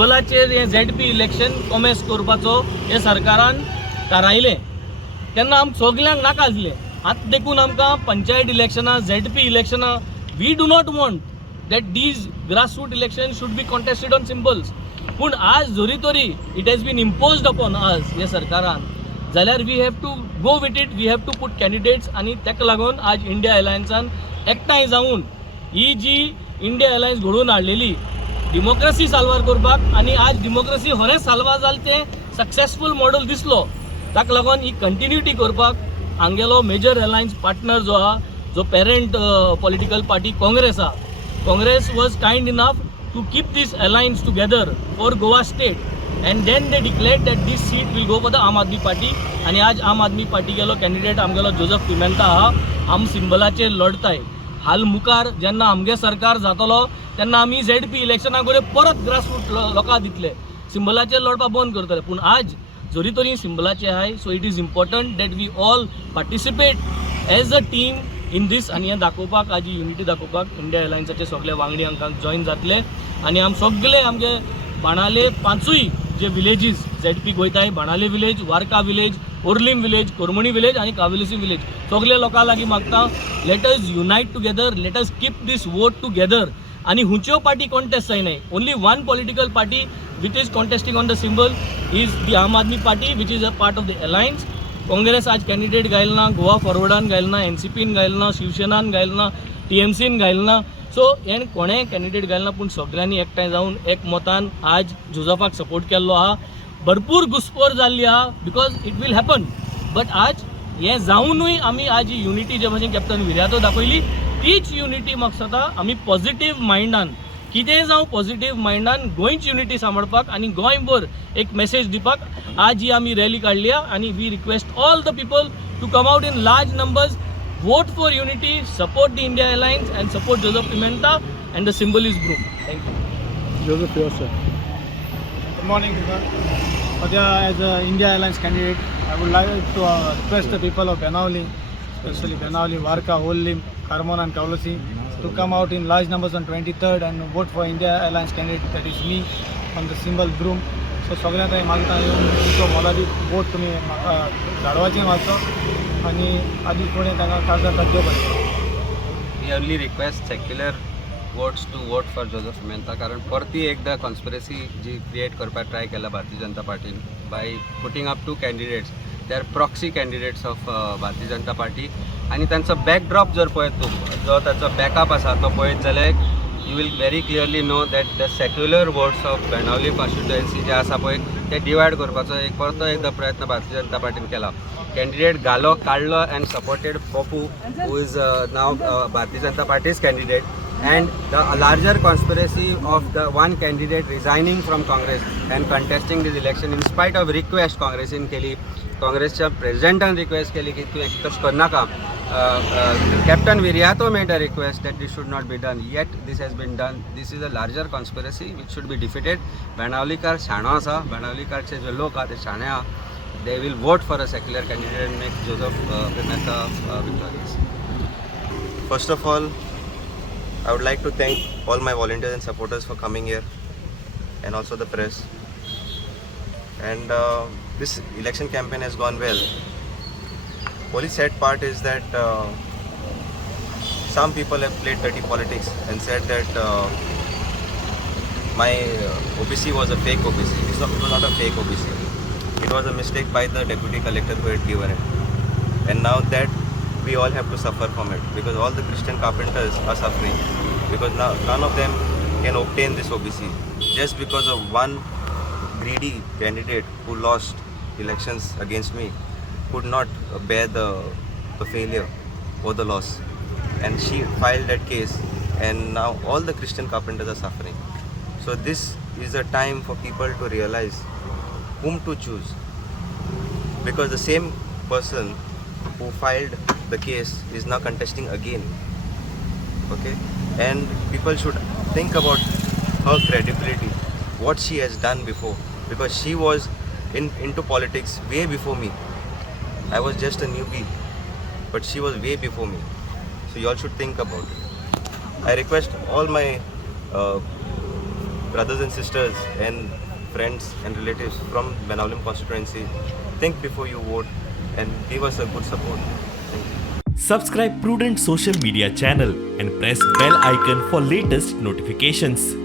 सिंबलाचेर हे ZP election कॉमेस करपाचो हे सरकारान थारायलें तेन्ना आमकां सगल्यांक नाका आसलें. आतां देखून आमकां पंचायत इलेक्शनां ZP इलेक्शनां we do not want that these grassroots elections should be contested on symbols. पूण आज जरी तरी it has been imposed upon us हे सरकारान जाल्यार we have to go with it, we have to put candidates. आनी तेका लागून आज इंडिया अलायन्सान एकठांय जावन ही जी इंडिया अलायन्स घडोवन हाडलेली डेमोक्रेसी साल्वार करपाक आनी आज डेमोक्रेसी खरें साल्वार जालें तें सक्सेसफूल मॉडल दिसलो ताका लागून ही कंटिन्युटी करपाक हांगेलो मेजर अलायन्स पार्टनर जो आहा जो पेरंट पॉलिटिकल पार्टी काँग्रेस आहा. Congress was kind enough to keep this alliance together for Goa state and then they declared that this seat will go for the Aam Aadmi Party. आणि आज आम Aadmi party गेलो candidate आमगेलो Joseph Pimenta आहा. आम सिंबलाचेर लढताय. हाल मुखार जेन्ना आमगे सरकार जातलो तेन्ना आमी ZP इलेक्शना कडेन परत ग्रासरूट लोकांक दितले, सिंबलाचेर लढपाक बंद करतले. पूण आज जरी तरी सिंबलाचे आहाय so it is important that we all participate as a team in these. आनी हें दाखोवपाक आज युनिटी दाखोवपाक इंडिया अलायन्साचे सगळे वांगडी हांकां जॉईन जातले आनी आम सगळे आमगे बाणाले 5य जे विलेजीस ZP गोंयताय बाणाले village, Varca village, Orlim village, Carmona village आनी कावेलिसी विलेज सगळे लोकां लागीं मागता let us unite together, let us keep these vote together. आनी हुंच्यो पार्टी कॉन्टेस्ट जायनाय. Only one political party which is contesting on the symbol is the Aam Aadmi party which is a part of the alliance. Congress आज candidate घायलना, Goa फॉरवर्डान घायलना, NCPन घायलना, शिवसेनान घायलना, TMCन घायलना. सो हें कोणें candidate घालना पूण सगळ्यांनी एकठांय जावन एक मतान आज जोसेफाक सपोर्ट केल्लो आहा. भरपूर घुसखोर जाल्ली आहा because it will happen. But आज हें जावनूय आमी आज ही युनिटी जे भशेन कॅप्टन विर्यातो दाखयली तीच युनिटी म्हाका दिसता आमी पॉझिटीव मायंडान कितेंय जावं पॉझिटीव मायंडान गोंयची युनिटी सांबाळपाक आनी गोंयभर एक मेसेज दिवपाक आज ही आमी रॅली काडली आनी we request all the people to come out in large numbers, vote for unity, support the India Alliance and support Joseph Pimenta and the symbol is broom. Thank you. Joseph, yours, sir. Good morning, Adya. As an India Alliance candidate, I would like to request the people of Benauli, especially Benauli, Varka, Olim, Carmona and Kaulasi, to come out in large numbers on 23rd and vote for India Alliance candidate, that is me, on the symbol broom. So सगळ्यांत हांवें मागता तुमचो मोलादी vote तुमी म्हाका धाडवाचें मातसो आनी आदी फुडें तांकां खासदार करच्यो पडटा. We only request secular votes to vote for Joseph Pimenta कारण परती एकदा कॉन्स्पिरसी जी क्रिएट करपाक ट्राय केला भारतीय जनता पार्टीन by putting up 2 candidates they are proxy candidates of Bharatiya Janata party आनी तांचो बॅकड्रॉप जर पळयत तूं जो ताचो बॅकअप आसा तो पळयत जाल्यार you will very clearly know that the secular votes of Benauli constituency जे आसा पळय ते डिवायड करपाचो एक परतो एकदा प्रयत्न भारतीय जनता पार्टीन केला. कॅन्डिडेट घालो काडलो and supported Pappu who is now Bharatiya Janata parties candidate and the larger conspiracy of the one candidate resigning from Congress and contesting this election in spite of request काँग्रेसीन केली. काँग्रेसच्या प्रेसिडेंटान रिक्वेस्ट केली की तूं तशें करनाका. Captain Viriato made a request that this should not be done, yet this has been done. This is a larger conspiracy which should be defeated. Benaulikar शाणो आसा, बेनावलीकारचे जे लोक आहा ते शाणे आहा. They will vote for a secular candidate and make Joseph Pimenta victorious. First of all, I would like to thank all my volunteers and supporters for coming here and also the press. And this election campaign has gone well. Only sad part is that some people have played dirty politics and said that my OBC was a fake OBC. It was not a fake OBC. It was a mistake by the deputy collector who had given it. And now that we all have to suffer from it because all the Christian carpenters are suffering because now none of them can obtain this OBC just because of one greedy candidate who lost elections against me could not bear the failure or the loss, and she filed that case and now all the Christian carpenters are suffering. So this is a time for people to realize whom to choose because the same person who filed the case is now contesting again. Okay, and people should think about her credibility, what she has done before, because she was into politics way before me. I was just a newbie, but she was way before me. So you all should think about it. I request all my brothers and sisters and friends and relatives from Benaulim constituency, think before you vote and give us a good support. Thank you. Subscribe Prudent social media channel and press bell icon for latest notifications.